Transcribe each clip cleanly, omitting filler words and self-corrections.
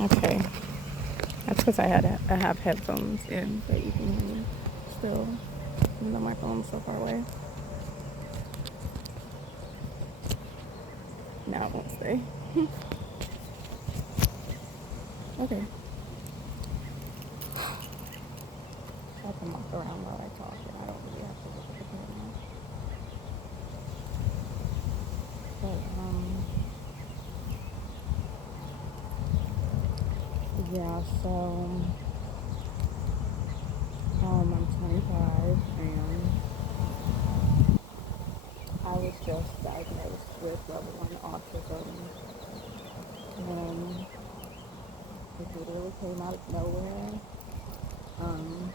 Okay. That's because I have headphones in, but you can hear me still, even though my phone's so far away. Now it won't stay. Okay. I can walk around while I talk, and I don't really have to look at the camera. But yeah. So I'm 25, and I was just diagnosed with level 1 autism, and it literally came out of nowhere. Um,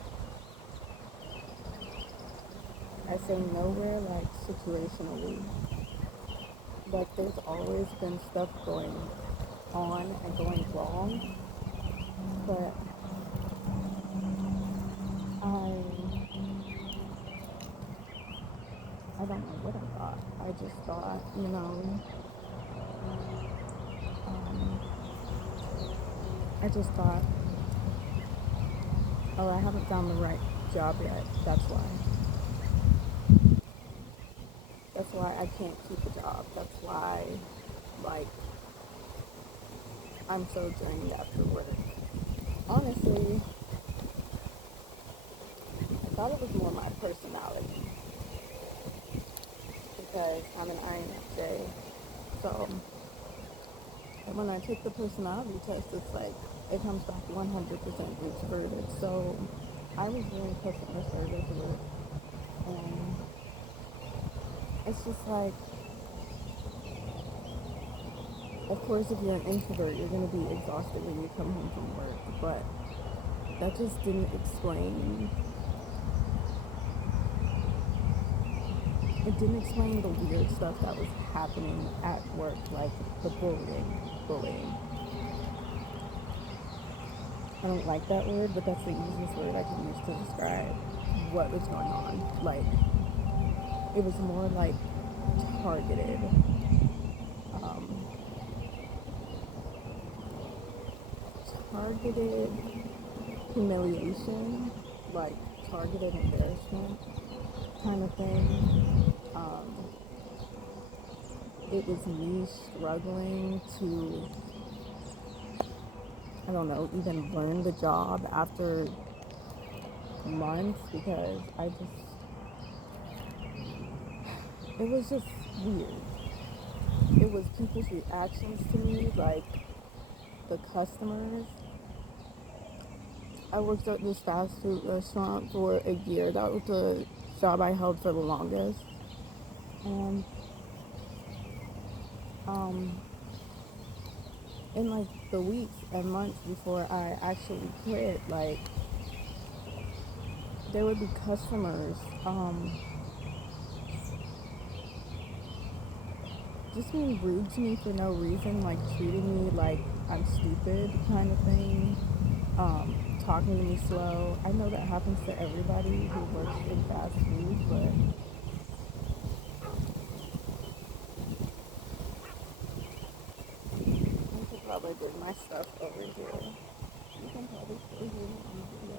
I say nowhere like situationally, but there's always been stuff going on and going wrong, but I I don't know what I thought. I just thought, um, I just thought, oh, I haven't found the right job yet. That's why. That's why I can't keep a job. That's why, like, I'm so drained after work. Honestly, I thought it was more my personality because I'm an INFJ. So when I take the personality test, it's like it comes back 100% introverted. So I was doing customer service work, and it's just like, of course, if you're an introvert, you're going to be exhausted when you come home from work, but that just didn't explain. It didn't explain the weird stuff that was happening at work, like the bullying. I don't like that word, but that's the easiest word I can use to describe what was going on. Like, it was more like targeted, um, targeted humiliation, like targeted embarrassment kind of thing. It was me struggling to, I don't know, even learn the job after months because it was just weird. It was people's reactions to me, like the customers. I worked at this fast food restaurant for a year. That was the job I held for the longest. And um, in like the weeks and months before I actually quit, like there would be customers just being rude to me for no reason, like treating me like I'm stupid kind of thing, talking to me slow. I know that happens to everybody who works in fast food, but I could probably get my stuff over here. You can probably still hear me on the video.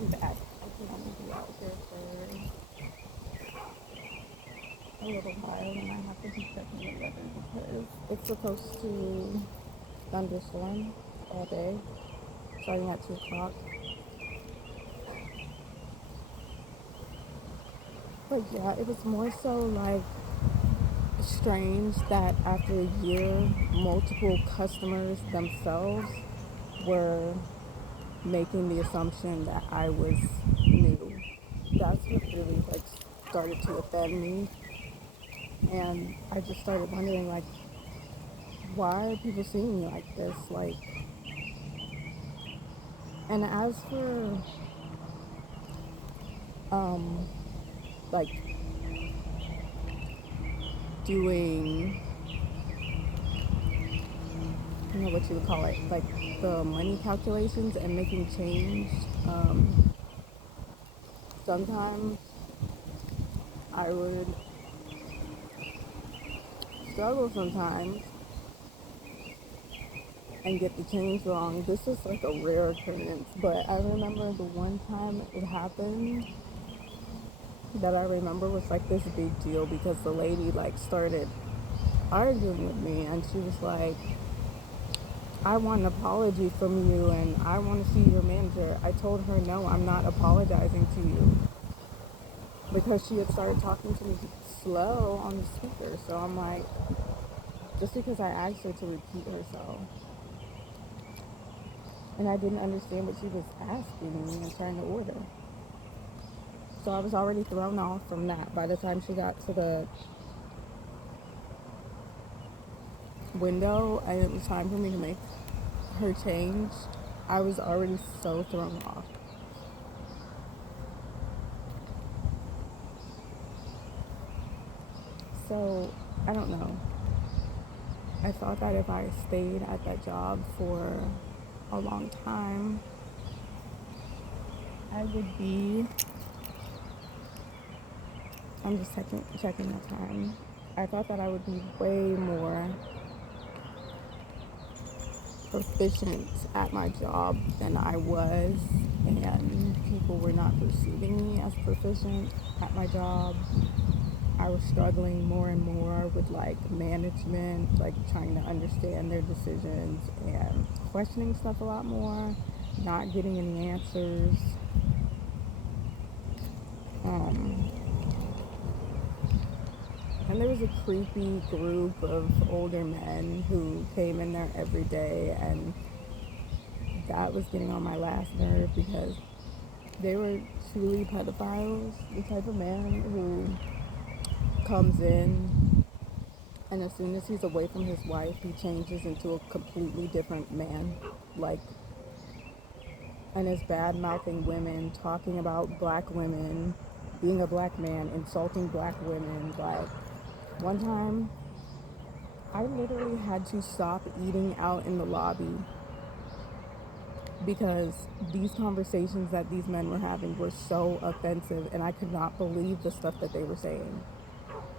I'm back. I can only be out here for a little while, and I have to be checking the weather because it's supposed to thunderstorm all day, starting at 2 o'clock. But yeah, it was more so like strange that after a year, multiple customers themselves were making the assumption that I was new. That's what really like started to offend me, and I just started wondering like, why are people seeing me like this? Like, and as for um, like doing, I don't know what you would call it, like the money calculations and making change. Sometimes I would struggle sometimes and get the change wrong. This is like a rare occurrence, but I remember the one time it happened that I remember was like this big deal because the lady like started arguing with me and she was like, I want an apology from you and I want to see your manager. I told her, no, I'm not apologizing to you because she had started talking to me slow on the speaker. So I'm like, just because I asked her to repeat herself and I didn't understand what she was asking me and trying to order. So I was already thrown off from that. By the time she got to the window and it was time for me to make her change, I was already so thrown off. So I don't know. I thought that if I stayed at that job for a long time, I would be. I'm just checking the time. I thought that I would be way more proficient at my job than I was, and people were not perceiving me as proficient at my job. I was struggling more and more with like management, like trying to understand their decisions and questioning stuff a lot more, not getting any answers. Um, and there was a creepy group of older men who came in there every day, and that was getting on my last nerve because they were truly pedophiles, the type of man who comes in and as soon as he's away from his wife, he changes into a completely different man. Like, and is bad mouthing women, talking about black women, being a black man, insulting black women. Like, one time, I literally had to stop eating out in the lobby because these conversations that these men were having were so offensive, and I could not believe the stuff that they were saying,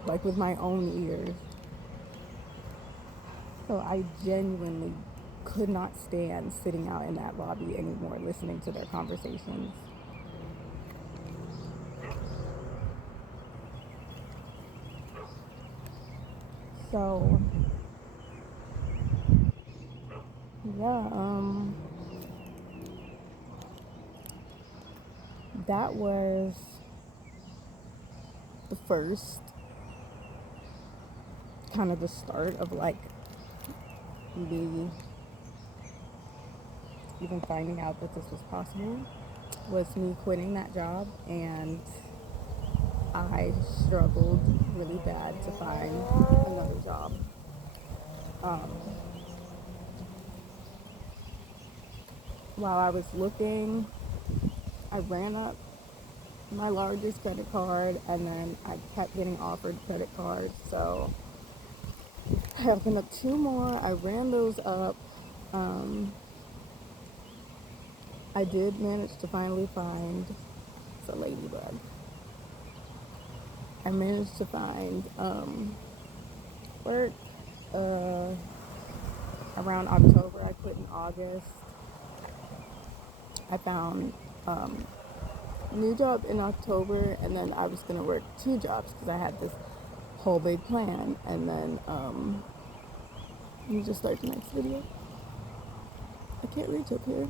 like with my own ears. So I genuinely could not stand sitting out in that lobby anymore listening to their conversations. So yeah, that was the first kind of the start of like me even finding out that this was possible, was me quitting that job, and I struggled really bad to find another job. Um, while I was looking, I ran up my largest credit card and then I kept getting offered credit cards. So I have been up two more. I ran those up. Um, I did manage to finally find, it's a ladybug. I managed to find work uh, around October. I quit in August. I found a new job in October, and then I was gonna work two jobs because I had this whole big plan. And then let me just start the next video. I can't reach up here.